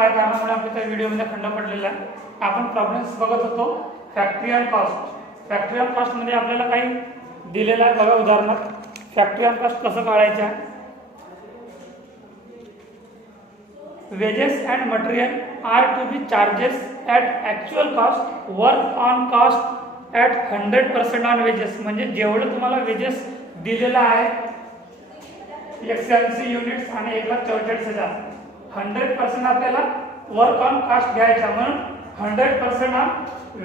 काय कारणामुळे आपल्या त्या व्हिडिओमध्ये खंड पडलेला आहे. आपण प्रॉब्लेम्स बघत होतो factory and cost. Factory and कॉस्टमध्ये आपल्याला काही दिलेलं आहे बघा. उदाहरणार्थ फॅक्टरी अँड कॉस्ट कसं काढायचं आहे. Wages and material are to be charges at actual cost, work on cost at 100% on wages. म्हणजे जेवढं तुम्हाला वेजेस दिलेलं आहे 180 युनिट्स आणि 1,44,000, 100% आपल्याला वर्क ऑन कास्ट घ्यायचा, म्हणून 100% ऑन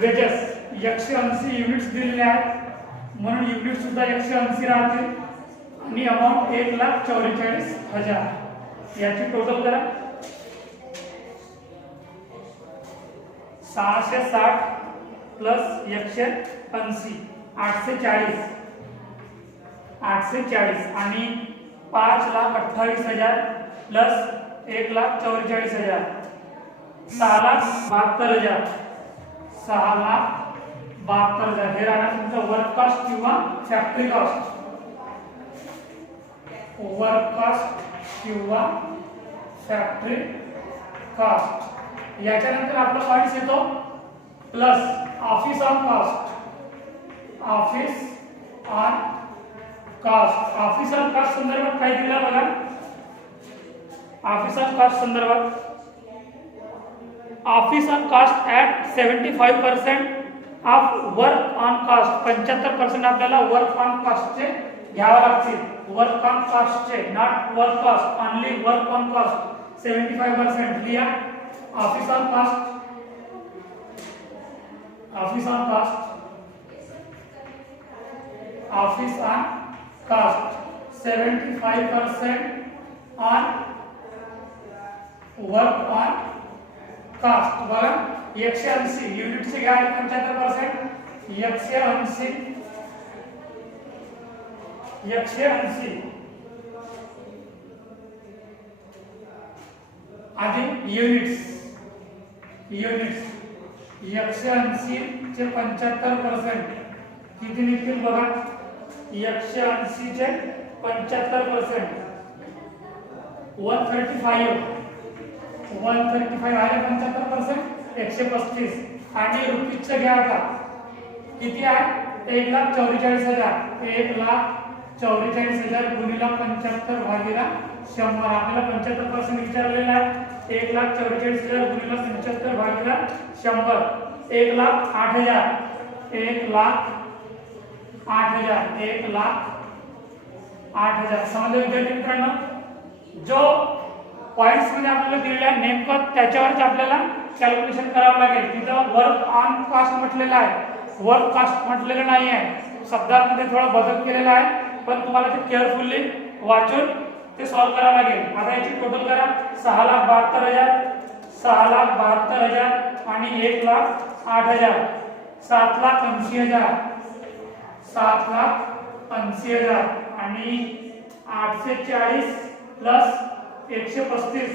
वेजेस. 180 युनिट्स दिलेले आहेत म्हणून युनिट सुद्धा 180 राहतील आणि अमाऊंट 1,44,000. याची टोटल करा. 660 प्लस 180 840 आणि 5,28,000 प्लस 1,44,000 6,72,000. 6,72,000 हे राहणार तुमचं वर्क कॉस्ट किंवा फॅक्टरी कॉस्ट. वर्क कॉस्ट किंवा फॅक्टरी कॉस्ट. याच्यानंतर आपला पॉइंट येतो plus office on cost. Office on cost. Office on cost संदर्भात काय दिलं बघा. ऑफिस ऑन कॉस्ट संदर्भात office on cost at 75% of work on cost. 75% आपल्याला वर्क ऑन कॉस्टचे घ्यावे लागतील. वर्क ऑन कॉस्टचे, not work cost, only work on cost 75% लिया. Office on cost, office on cost, office on cost 75% on work on cost. बघा 180 युनिटचे घ्या 75%. 180 आधी युनिट्स 180 चे 75% किती निघतील बघा. 180 चे 75% 135 आहे 75%, 135. आणि रुपीजचं घ्या आता. किती आहे 1,44,000. 1,44,000 गुणिले 75 भागिले 100. आपल्याला 75% विचारलेला आहे. 1,44,000 गुणिले 75 भागिले 100 1,08,000. 1,08,000 समजलं विद्यार्थी मित्रांनो. जो पॉइंट्स मध्ये आपल्याला दिलेला आहे नेमकं त्याच्यावरच आपल्याला कॅल्क्युलेशन करावं लागेल. तिथं वर्क ऑन कॉस्ट म्हटलेलं आहे, वर्क कॉस्ट म्हटलेलं नाही आहे. शब्दांमध्ये थोडा बदल केलेला आहे पण तुम्हाला ते केअरफुली वाचून ते सॉल्व्ह करावं लागेल. आता याची टोटल करा. 6,72,000 आणि 1,08,000 7,80,000 आणि 840 प्लस 135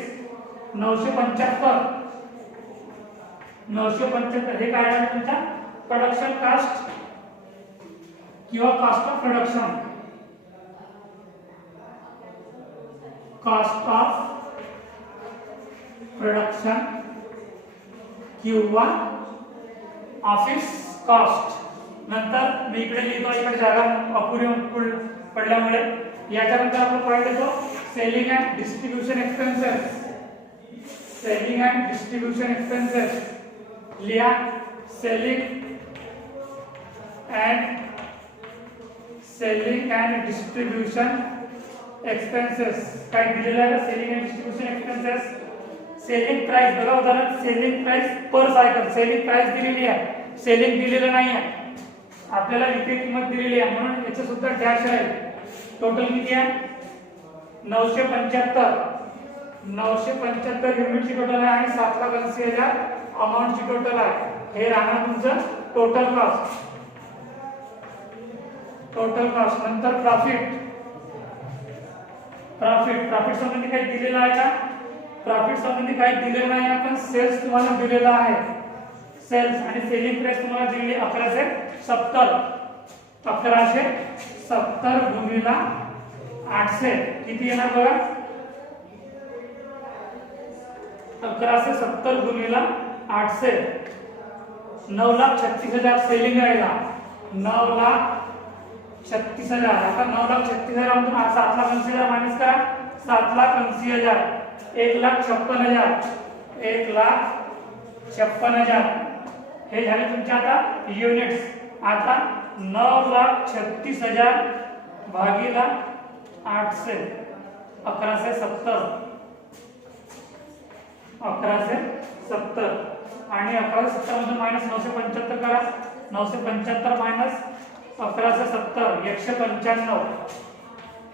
975. हे काय आहे तुमचा प्रोडक्शन कॉस्ट किंवा cost of production. Cost of production किंवा ऑफिस कॉस्ट. नंतर मी इकडे लिहितो, इकडे जागा अपुरी पडल्यामुळे. याच्यानंतर आपला पॉइंट येतो selling and distribution expenses. Selling and distribution expenses लिहा. सेलिंग अँड डिस्ट्रीब्युशन एक्सपेन्सेस काय दिलेलं आहे. Selling and distribution expenses. Selling price बघा. उदाहरण सेलिंग प्राइस पर सायकल. सेलिंग प्राइस दिलेली आहे, सेलिंग दिलेलं नाही आहे. आपल्याला विक्री किंमत दिलेली आहे म्हणून याचं सुद्धा डॅश आहे. टोटल किती आहे 975 युनिटची टोटल आहे आणि 7,80,000 अमाऊंटची टोटल आहे. हे राहणार तुमचं टोटल कॉस्ट. नंतर प्रॉफिट संबंधी काही दिलेलं आहे का. प्रॉफिट संबंधी काही दिलेलं नाही आहे पण सेल्स तुम्हाला दिलेला आहे. सेल्स आणि सेलिंग प्राइस तुम्हाला दिलेली 1170 गुणिले 800 किती येणार बघा. 1170 गुणिला 800, 9,36,000 सेलिंग आहे का? 9,36,000. आता 9,36,000 मधून 7,80,000 मायनस करा. 7,80,000, 1,56,000, 1,56,000 हे झाले तुमचे आता युनिट्स. आता 9,36,000 भागीला 800, 1170, 1170 आणि 1170 मधून मायनस 975 करा. 975 मायनस 1170, 195.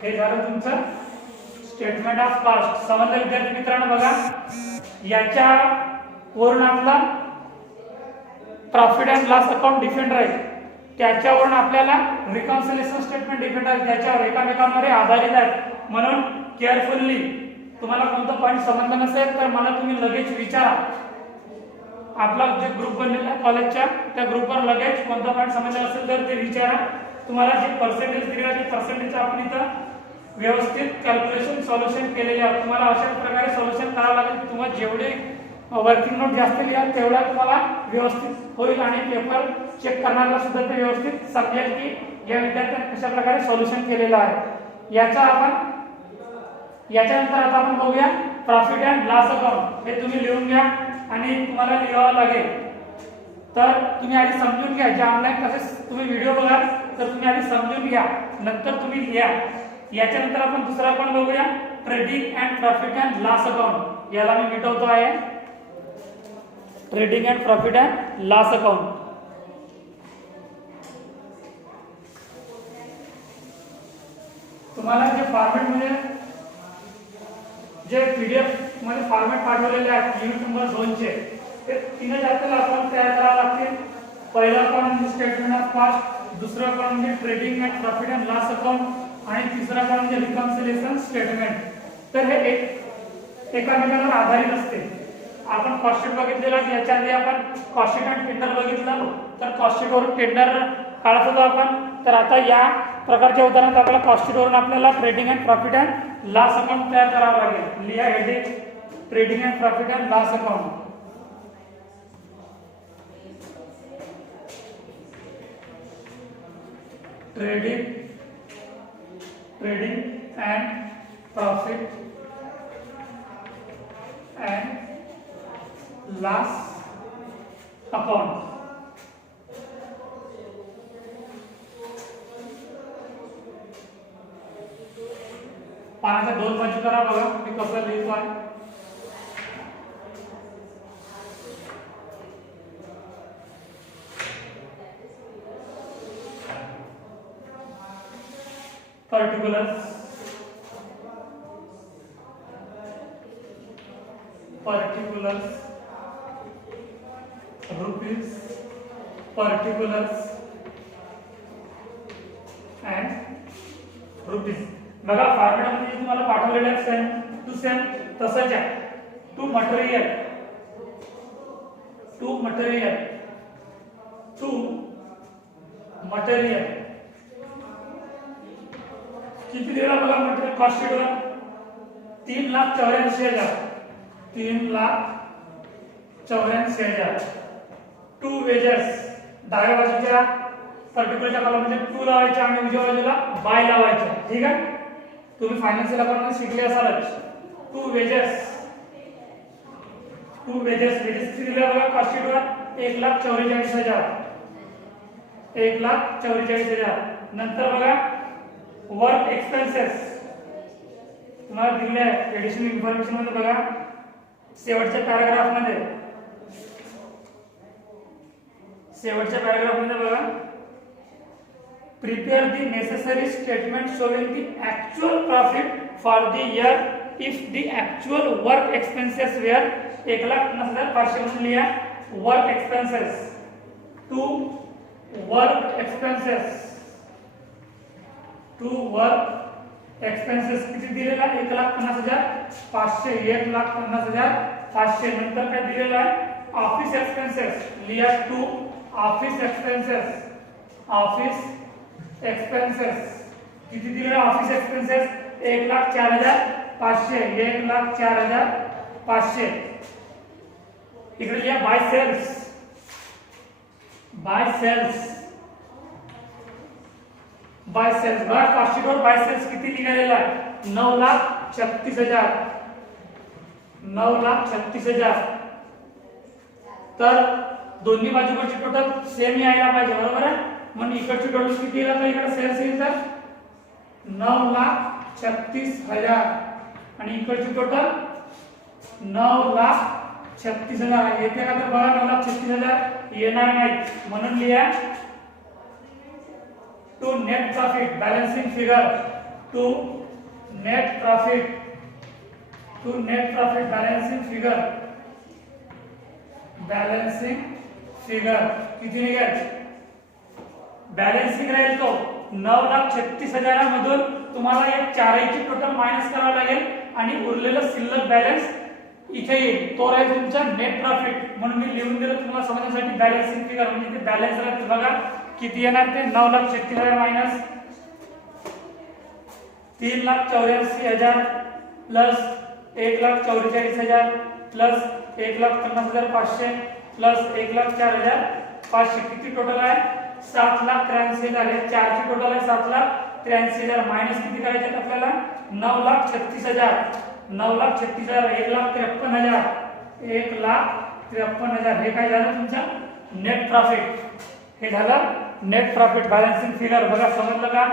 हे झालं तुमचं स्टेटमेंट ऑफ कॉस्ट. समजलं विद्यार्थी मित्रांनो? बघा, याच्या वरून आपला profit and loss account defend राहील, त्याच्यावरून आपल्याला रिकन्सिलिएशन स्टेटमेंट डिफेंड राहील. त्याच्यावर एकामेकांवर आधारित आहेत. म्हणून केअरफुल्ली, तुम्हाला कोणतं पॉईंट समजलं नसेल तर मला तुम्ही लगेच विचारा. आपला जे ग्रुप बनलेला आहे कॉलेजच्या, त्या ग्रुपवर लगेच कोणता पॉईंट समजला असेल तर ते विचारा. तुम्हाला जे पर्सेंटेज दिलेलं आहे ते पर्सेंटेज आपण इथं व्यवस्थित कॅल्क्युलेशन सॉल्युशन केलेले आहे. तुम्हाला अशा प्रकारे सॉल्युशन करावं लागेल की तुम्हाला जेवढे वर्किंग नोट जास्त लिहा तेवढा तुम्हाला व्यवस्थित होईल आणि पेपर चेक करणाऱ्याला सुद्धा ते व्यवस्थित समजेल की या विद्यार्थ्यांनी कशा प्रकारे सॉल्युशन केलेलं आहे. याच्यानंतर आता आपण बघूया प्रॉफिट अँड लॉस अकाउंट. हे तुम्ही लिहून घ्या आणि तुम्हाला लिहावं लागेल. तर तुम्ही आधी समजून घ्या. जे ऑनलाईन क्लासेस तुम्ही व्हिडिओ बघा तर तुम्ही आधी समजून घ्या, नंतर तुम्ही लिहा. याच्यानंतर आपण दुसरा पण बघूया trading and profit and loss account. याला मी मिटवतो आहे trading and profit and loss account. तुम्हाला जे फॉर्मॅट मध्ये जे पीडीएफ मध्ये फॉर्मॅट पाठवलेले आहेत युनिट नंबर 2 चे, ते 3 आपल्याला अकाउंट तयार करावे लागतील. पहिला अकाउंट म्हणजे स्टेटमेंट ऑफ कॉस्ट, दुसरा अकाउंट म्हणजे trading and profit and loss account आणि तिसरा अकाउंट म्हणजे रिकन्सिलिएशन स्टेटमेंट. तर हे एकामेकांवर आधारित असते. आपण कॉस्ट शीट बघितलेला, याच्या आधी आपण कॉस्ट शीट आणि टेंडर बघितलं. तर कॉस्ट शीट वरून टेंडर काढत होतो आपण. तर आता या प्रकारच्या उदाहरणात आपल्याला कॉस्ट शीट वरून आपल्याला trading and profit and loss account तयार करावं लागेल. लिहा heading trading and profit and loss account. Trading and profit and loss account. पानाच्या 2 बाजू करा. बघा मी कसं लिहितो आहे. Particulars rupees, particulars and rupees. बघा फॉर्मॅट मध्ये तुम्हाला पाठवलेलं आहे सेम टू सेम तसंच आहे. टू मटेरियल किती दिला बघा मटेरियल कॉस्ट शीट वर 3,84,000. 3,84,000. टू वेजेस, डाव्या बाजूच्या पर्टिक्युलरच्या कॉलममध्ये 2 लावायचे आणि उजव्या बाजूला बाय लावायचे. ठीक आहे, तुम्ही फायनान्शियल अकाउंट शिकले असालच. टू वेजेस दिले बघा कॉस्ट शीट वर 1,44,000. 1,44,000. नंतर बघा वर्क एक्सपेन्सेस तुम्हाला दिले आहे एडिशनल इन्फॉर्मेशन मध्ये. बघा शेवटच्या पॅराग्राफ मध्ये बघा prepare the necessary statement showing the actual profit for the year if the actual work expenses were 1,50,500 म्हणून लिहा. Work expenses to work expenses किती दिलेला आहे? 1,50,500. 1,50,500. नंतर काय दिलेलं आहे? ऑफिस एक्सपेन्सेस लिहा. टू ऑफिस एक्सपेन्सेस किती दिलेलं? Office expenses 1,04,500. 1,04,500. इकडे लिहा by sales, by sales, by sales बघा कॉस्ट शीट वर बाय सेल्स किती निघालेला आहे 9,36,000, 9,36,000. तर दोन्ही बाजूकडची टोटल सेम यायला पाहिजे बरोबर आहे. म्हणून इकडची टोटल किती येईल, तर इकडे सेल्स येईल तर 9,36,000 आणि इकडची टोटल 9,36,000 येते का, तर बघा 9,36,000 येणार नाही. म्हणून लिहा to net profit balancing figure, to net profit, to net profit balancing figure, balancing figure किती निघेल, बॅलन्सिंग राहील तो 9,36,000 मधून तुम्हाला या चारहीची टोटल मायनस करावं लागेल आणि उरलेलं शिल्लक बॅलन्स इथे येईल, तो राहील तुमचा नेट प्रॉफिट. म्हणून मी लिहून दिलं तुम्हाला समजण्यासाठी बॅलन्सिंग फिगर म्हणजे ते बॅलन्स राहते बघा किती येणार ते 9,36,000 मायनस 3,84,000 प्लस 1,44,000 प्लस 1,50,500 प्लस 1,04,500 किती टोटल आहे 7,83,000. हे चारची टोटल आहे 7,83,000 मायनस किती करायचे आपल्याला 9,36,000, 9,36,000 1,53,000, 1,53,000 हे काय झालं तुमचा नेट प्रॉफिट. हे झालं नेट प्रॉफिट बॅलन्सिंग फिगर. बघा समजलं का.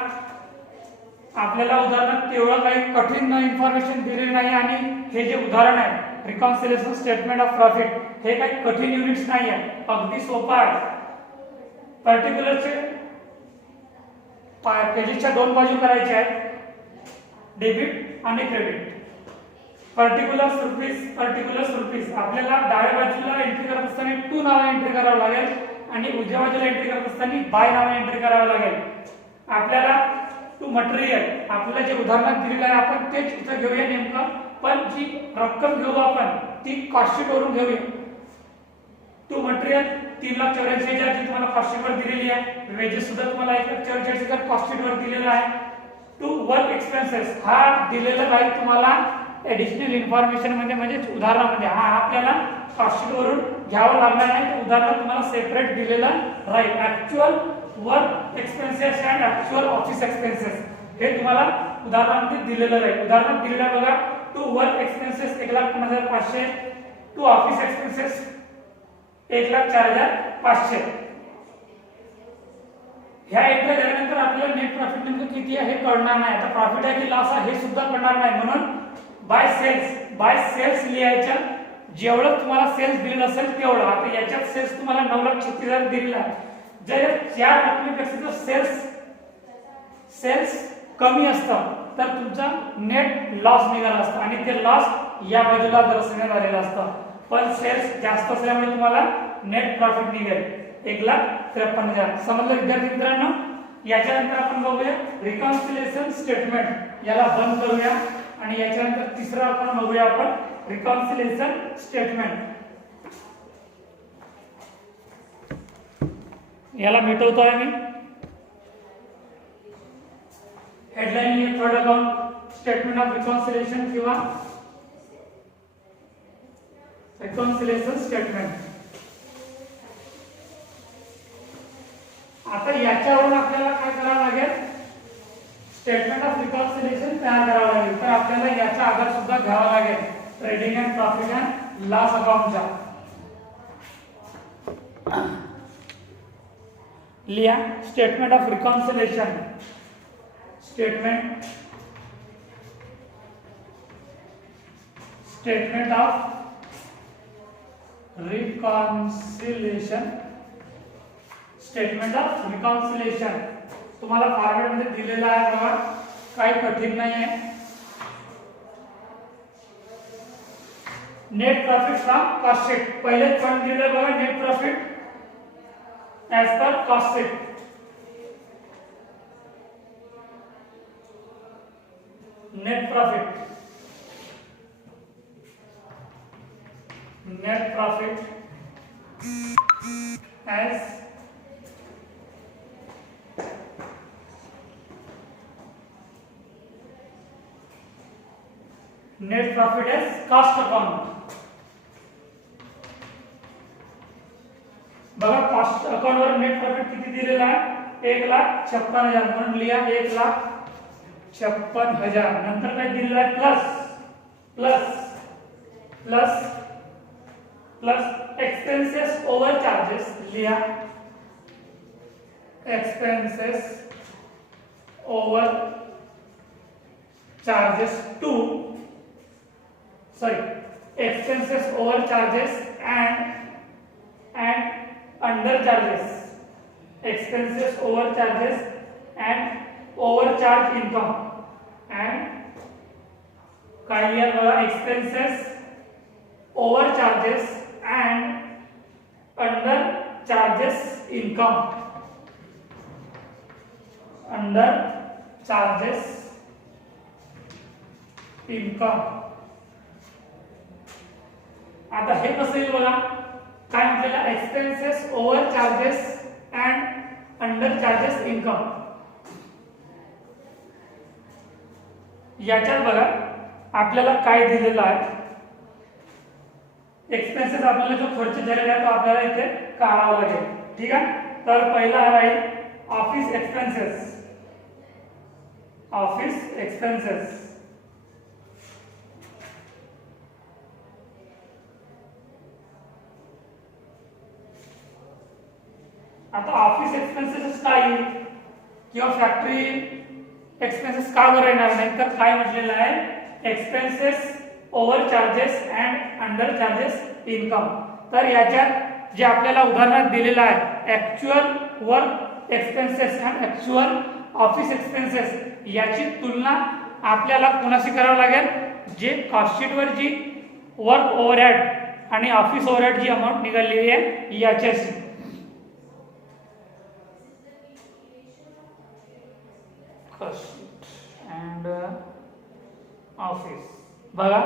आपल्याला उदाहरणात तेवढं काही कठीण इन्फॉर्मेशन दिलेली नाही आणि हे जे उदाहरण आहे रिकॉन्सिलिएशन स्टेटमेंट ऑफ प्रॉफिट हे काही कठीण युनिट्स नाही आहे, अगदी सोपं आहे. पर्टिक्युलरचे पेजेसच्या दोन बाजू करायच्या आहेत, डेबिट आणि credit. Particulars rupees, particulars rupees आपल्याला डाव्या बाजूला एंट्री करत असताना टू नावाने एंट्री करावं लागेल आणि उजव्या बाजूला एंट्री करत असताना बाय नावाने एंट्री करावं लागेल. आपल्याला टू मटेरियल आपल्याला जे उदाहरणात दिलेलं आहे आपण तेच इथं घेऊया नेमकं, पण जी रक्कम घेऊ आपण ती कॉस्ट शीट वरून घेऊया. टू मटेरियल 3,84,000 जी तुम्हाला कॉस्ट शीट वर दिलेली आहे, वेजेस सुद्धा तुम्हाला 1,44,000 कॉस्ट शीट वर दिलेला आहे. टू वर्क एक्सपेन्सेस हा दिलेला राहील तुम्हाला एडिशनल इन्फॉर्मेशन मध्ये म्हणजे उदाहरणामध्ये, हा आपल्याला कॉस्ट शीट वरून घ्यावं लागणार नाही, तर उदाहरण तुम्हाला सेपरेट दिलेला राहील. Actual work expenses and actual office expenses हे तुम्हाला उदाहरणामध्ये दिलेलं राहील. उदाहरणात दिलेलं बघा to work expenses 1,50,500, to office expenses 1,04,500. ह्या एंट्री झाल्यानंतर आपल्याला नेट प्रॉफिट नेमकं किती आहे हे कळणार नाही. आता प्रॉफिट आहे की लॉस आहे हे सुद्धा कळणार नाही. म्हणून बाय सेल्स, बाय सेल्स लिहायच्या, जेवढं तुम्हाला सेल्स दिलेलं असेल तेवढं. आता याच्यात सेल्स तुम्हाला 9,36,000 दिलेला आहे. जर चार रकमेपेक्षा जर सेल्स कमी असतं तर तुमचा नेट लॉस निघाला असता आणि ते लॉस या बाजूला दर्शवण्यात आलेलं असतं. पण सेल्स जास्त असल्यामुळे तुम्हाला नेट प्रॉफिट निघेल 1,53,000. समजलं विद्यार्थी मित्रांनो. याच्यानंतर आपण बघूया रिकॉन्सिलिएशन स्टेटमेंट, याला बंद करूया आणि याच्यानंतर तिसरं आपण बघूया आपण रिकॉन्सिलिएशन स्टेटमेंट. याला मिटवतो आहे मी. हेडलाईन आहे third account statement of reconciliation किंवा रिकॉन्सिलिएशन स्टेटमेंट. आता याच्यावरून आपल्याला काय करावं लागेल, स्टेटमेंट ऑफ रिकॉन्सिलिएशन तयार करावं लागेल. तर आपल्याला याचा आधार सुद्धा घ्यावा लागेल trading and profit and loss अकाउंटचा. लिहा statement of reconciliation, statement of reconciliation, statement of reconciliation तुम्हाला फॉर्मॅट मध्ये दिलेला आहे बघा, काही कठीण नाही आहे. Net profit from cost sheet पहिले फंड दिलेलं बघा, net profit as per cost sheet. Net profit as net profit as cost account. बघा कॉस्ट अकाउंटवर नेट प्रॉफिट किती दिलेला आहे 1,56,000 म्हणून लिहा 1,56,000 नंतर काय दिलेलं आहे प्लस एक्सपेन्सेस ओव्हर चार्जेस लिहा expenses over charges expenses over charges and under charges expenses over charges and overcharge income and काय लिहा बघा expenses over charges and under charges income under charges income आता हे कसं येईल बघा काय म्हटलेलं expenses over charges and under charges income याच्यात बघा आपल्याला काय दिलेलं आहे एक्सपेन्सेस आपल्याला जो खर्च झालेला आहे तो आपल्याला इथे काढावा लागेल ठीक आहे तर पहिला राहील ऑफिस एक्सपेन्सेस आता ऑफिस एक्सपेन्सेस काय येईल किंवा फॅक्टरी एक्सपेन्सेस का बरं येणार नाही तर काय म्हटलेलं आहे expenses over charges and under charges income तर याच्यात जे आपल्याला उदाहरणात दिलेलं आहे actual work expenses and actual office expenses याची तुलना आपल्याला कोणाशी करावी लागेल जे कॉस्ट शीटवर जी वर्क ओव्हरहेड आणि ऑफिस ओव्हरहेड जी अमाउंट निघालेली आहे याच्याशी and ऑफिस बघा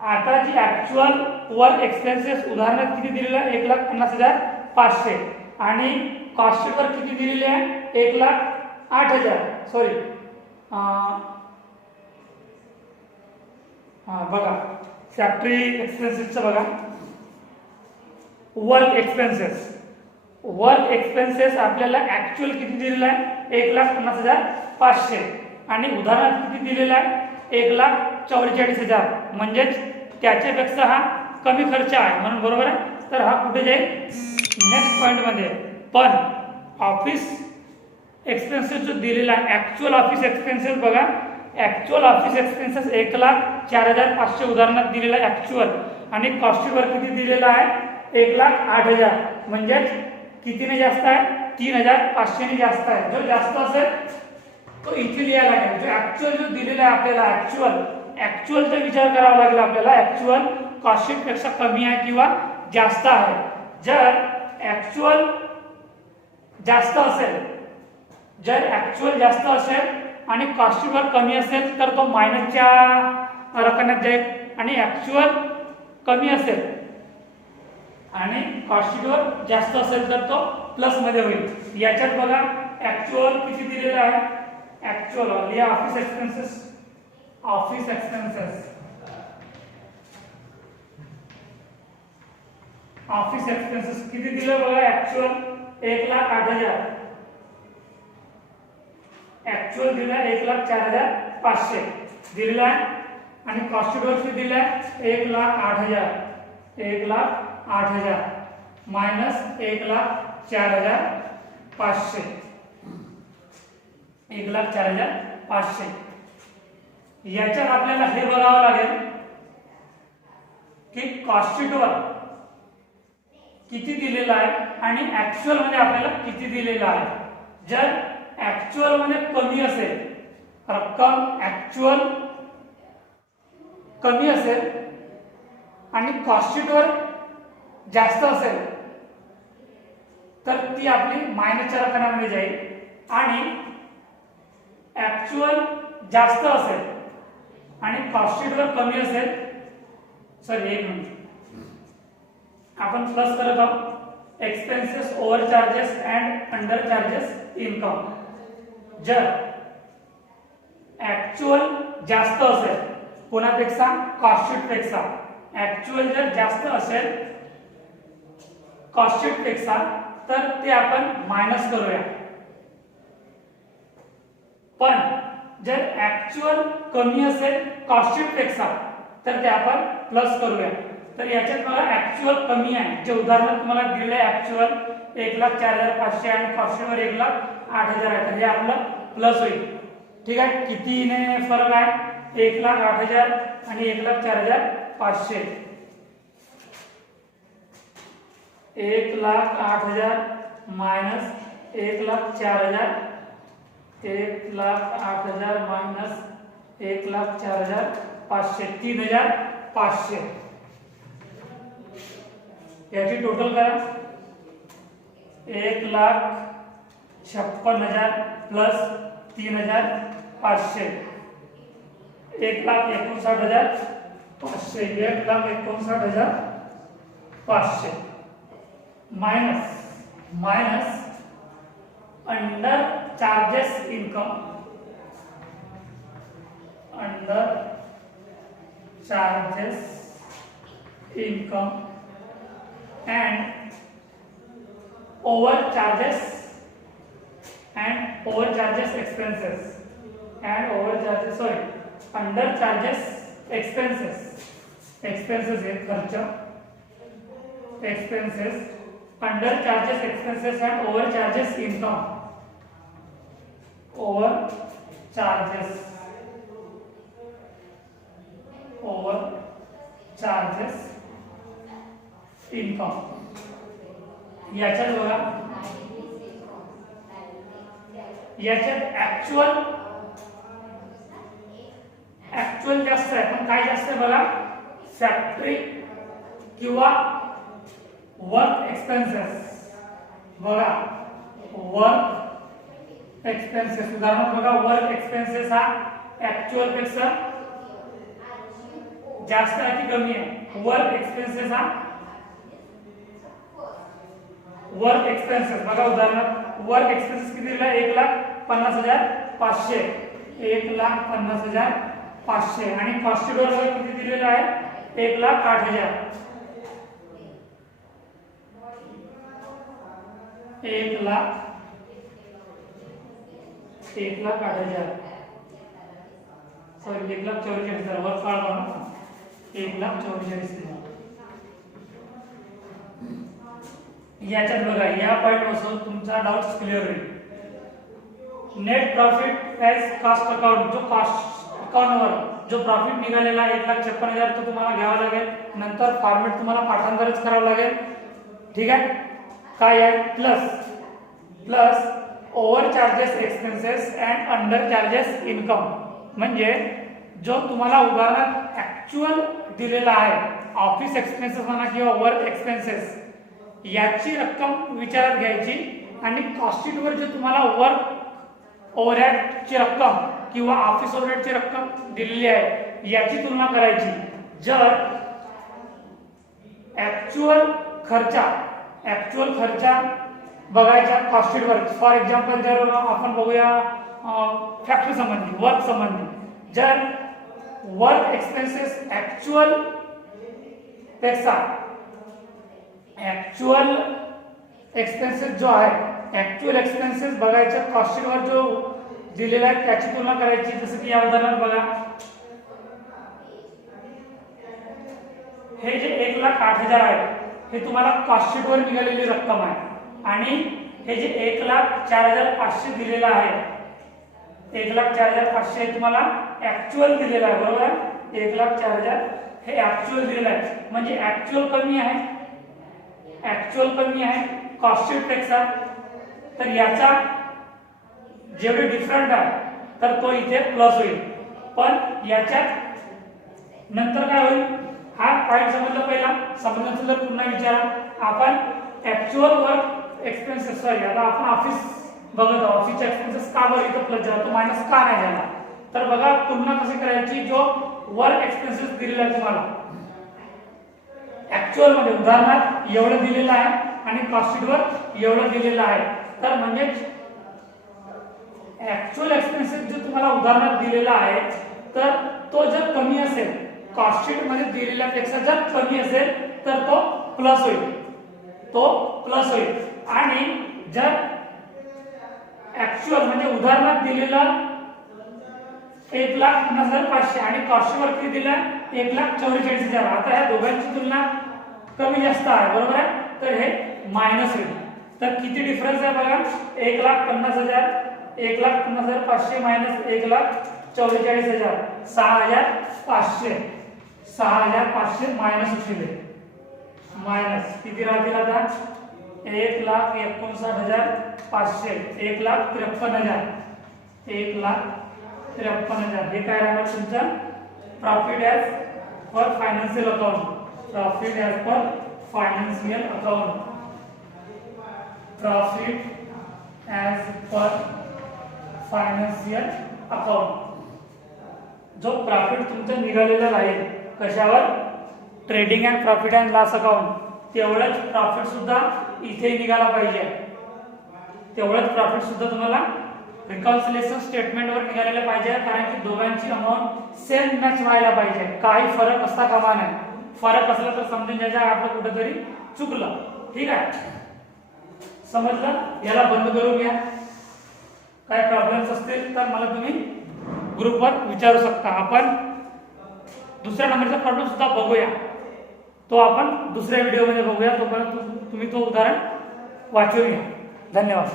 आता जी ऍक्च्युअल वर्क एक्सपेन्सेस उदाहरणार्थ किती दिलेलं आहे 1,50,500 आणि कॉस्ट शीटवर किती दिलेली आहे 1,08,000 सॉरी बघा फॅक्टरी एक्सपेन्सेसचं बघा वर्क एक्सपेन्सेस आपल्याला ऍक्च्युअल किती दिलेला आहे 1,50,500 आणि उदाहरणार्थ किती दिलेला आहे 1,44,000 म्हणजेच त्याच्यापेक्षा हा कमी खर्च आहे म्हणून बरोबर आहे तर हा कुठे जाईल नेक्स्ट पॉइंट मध्ये पण ऑफिस एक्सपेन्सेस जो दिलेला आहे ऍक्च्युअल ऑफिस एक्सपेन्सेस बघा ऍक्च्युअल ऑफिस एक्सपेन्सेस 1,04,500 उदाहरणार्थ दिलेला आहे ऍक्च्युअल आणि कॉस्ट शीटवर किती दिलेला आहे 1,08,000 म्हणजेच कितीने जास्त आहे 3,500 ने जास्त आहे जो जास्त असेल तो इथे लिहायला लागेल जो ऍक्च्युअल जो दिलेला आहे आपल्याला ऍक्च्युअलचा विचार करावा लागेल आपल्याला ऍक्च्युअल कॉस्ट शीट पेक्षा कमी आहे किंवा जास्त आहे जर ऍक्च्युअल जास्त असेल आणि कॉस्ट शीटवर कमी असेल तर तो मायनसच्या रकमेत जाईल आणि ऍक्च्युअल कमी असेल आणि कॉस्ट शीटवर जास्त असेल तर तो प्लस मध्ये होईल याच्यात बघा ऍक्च्युअल किती दिलेला आहे ऍक्च्युअल लिहा ऑफिस एक्सपेन्सेस किती दिलं बघा ऍक्च्युअल 1,08,000 ऍक्च्युअल दिला 1,04,500 दिलेला आहे आणि कॉस्ट शीटवर किती दिला 1,08,000 मायनस 1,04,500 1,04,500 याच्यात आपल्याला हे बघावं लागेल की कॉस्ट शीटवर किती दिलेला आहे आणि ऍक्च्युअल मध्ये आपल्याला किती दिलेला आहे जर ऍक्च्युअल मध्ये कमी असेल रक्कम ऍक्च्युअल कमी असेल आणि कॉस्ट शीटवर जास्त असेल तर ती आपली मायनसच्या रकमेमध्ये जाईल आणि ऍक्च्युअल जास्त असेल आणि कॉस्ट शीटवर कमी असेल सॉरी एक मिनिट आपण प्लस करत आहोत expenses over charges and under charges income जर ऍक्च्युअल जास्त असेल कोणापेक्षा कॉस्ट शीट पेक्षा ऍक्च्युअल जर जास्त असेल कॉस्ट शीट पेक्षा, तर ते आपण मायनस करूया. पण जर ऍक्च्युअल कमी असेल कॉस्ट शीट पेक्षा तर ते आपण प्लस करूया. तर याच्यात मला ऍक्च्युअल कमी आहे. जे उदाहरण तुम्हाला दिले ऍक्च्युअल 1,04,500 आणि कॉस्ट शीट वर 1,08,000 आहे, तर हे आपलं प्लस होईल. ठीक आहे. कितीने फरक आहे? 1,08,000 आणि 1,04,500. 1,08,000 मायनस 1,04,000, 1,08,000 मायनस 1,04,500, 3,500. याची टोटल करा. 1,56,000 plus 3,500, 1,59,500, 1,59,500 minus under charges income, under charges income and over charges expenses and over charges under charges expenses है खर्च, expenses under charges expenses and over charges income, over charges income. याच्यात बघा, याच्यात actual जास्त आहे, पण काय जास्त आहे बघा? फॅक्टरी किंवा वर्क एक्सपेन्सेस. बघा वर्क एक्सपेन्सेस, उदाहरण बघा, वर्क एक्सपेन्सेस हा ऍक्च्युअल पेक्षा जास्त आहे की कमी आहे? वर्क एक्सपेन्सेस हा वर्क एक्सपेन्सेस बघा, उदाहरण वर्क एक्सपेन्सेस किती दिला? 1,50,500, 1,50,500 आणि कॉस्ट शीट वर किती दिलेला आहे? 1,08,000, 1,08,000 सॉरी 1,44,000 वर काढ बघा, 1,44,000. याच्यात बघा, या पॉइंट पासून तुमचा डाउट क्लिअर होईल. Net profit as cost account, जो कॉस्ट अकाउंटवर जो प्रॉफिट निघालेला आहे 1,56,000 तो तुम्हाला घ्यावा लागेल. नंतर फॉर्मेट तुम्हाला पाठांतरच करावं लागेल. ठीक आहे. काय आहे? Plus over charges expenses and under charges income. म्हणजे जो तुम्हाला उदाहरणात ऍक्च्युअल दिलेला आहे, ऑफिस एक्सपेन्सेस म्हणा किंवा वर्क एक्सपेन्सेस, याची रक्कम विचारात घ्यायची आणि कॉस्ट शीट वर जे तुम्हाला वर्क ओव्हरहेडची रक्कम किंवा ऑफिस ओव्हरहेडची रक्कम दिलेली आहे याची तुलना करायची. जर ऍक्च्युअल खर्चा बघायच्या कॉस्ट शीट वर, फॉर एक्झाम्पल जर आपण बघूया फॅक्टरी संबंधी, वर्क संबंधी, जर वर्क एक्सपेन्सेस ऍक्च्युअल एक्सपेन्सेस जो आहे, ऍक्च्युअल एक्सपेन्सेस बघायच्या कॉस्ट शीट वर जो दिलेला आहे त्याची तुलना करायची. जसं की या उदाहरणात बघा, हे जे 1,08,000 आहे हे तुम्हाला कॉस्ट शीट वर निघालेली रक्कम आहे आणि हे जे 1,04,500 दिलेला आहे, 1,04,500 हे तुम्हाला ऍक्च्युअल दिलेला आहे. बरोबर आहे. 1,04,000 हे ऍक्च्युअल दिलेलं आहे, म्हणजे ऍक्च्युअल कमी आहे कॉस्ट शीट पेक्षा. तर याचा जेवढे डिफरंट आहे तर तो इथे प्लस होईल. पण याच्यात नंतर काय होईल? हा पॉइंट समजला पहिला. समजण्याचं जर पुन्हा विचारा, आपण ऍक्च्युअल वर्क एक्सपेन्सेस आता आपण ऑफिस बघत आहोत, ऑफिसचे एक्सपेन्सेस का बरं इथं प्लस झाला, तो मायनस का नाही झाला? तर बघा तुलना कशी करायची. जो वर्क एक्सपेन्सेस दिलेला आहे तुम्हाला ऍक्च्युअल मध्ये, उदाहरणात एवढं दिलेलं आहे आणि कॉस्ट शीट वर एवढं दिलेलं आहे, तर म्हणजे ऍक्च्युअल एक्सपेन्सेस जो तुम्हाला उदाहरणात दिलेला आहे तर तो जर कमी असेल, कॉस्ट शीट मध्ये दिलेल्यापेक्षा जर कमी असेल तर तो प्लस होईल. तो प्लस होईल. आणि जर ऍक्च्युअल म्हणजे उदाहरणात दिलेला 1,50,500 आणि कॉस्टवरती दिला 1,44,000. आता ह्या दोघांची तुलना कमी जास्त आहे, बरोबर आहे, तर हे मायनस होईल. तर किती डिफरन्स आहे बघा, 1,50,000 1,50,500 मायनस 1,44,000 6,500 6,500 मायनस होतील. मायनस किती राहतील आता 1,59,500 1,53,000 1,53,000. हे काय राहणार तुमचं profit as per financial account. Profit as per financial account. Profit as per financial account. जो प्रॉफिट तुमचं निघालेलं राहील कशावर, trading and profit and loss account, तेवढंच प्रॉफिट सुद्धा इथे निघाला पाहिजे. तेवढंच प्रॉफिट सुद्धा तुम्हाला रिकॉन्सिलेशन स्टेटमेंटवर निघालेलं पाहिजे. कारण की दोघांची अमाऊंट सेम मॅच व्हायला पाहिजे. काही फरक असता कामा नये. फरक असला तर समजून घ्यायचं आपलं कुठेतरी चुकलं. ठीक आहे, समजलं. याला बंद करून घ्या. काय प्रॉब्लेम्स असतील तर मला तुम्ही ग्रुपवर विचारू शकता. आपण दुसऱ्या नंबरचा प्रॉब्लेम सुद्धा बघूया. तो आपण दुसऱ्या व्हिडिओमध्ये बघूया. तोपर्यंत तुम्ही तो उदाहरण वाचून घ्या. धन्यवाद.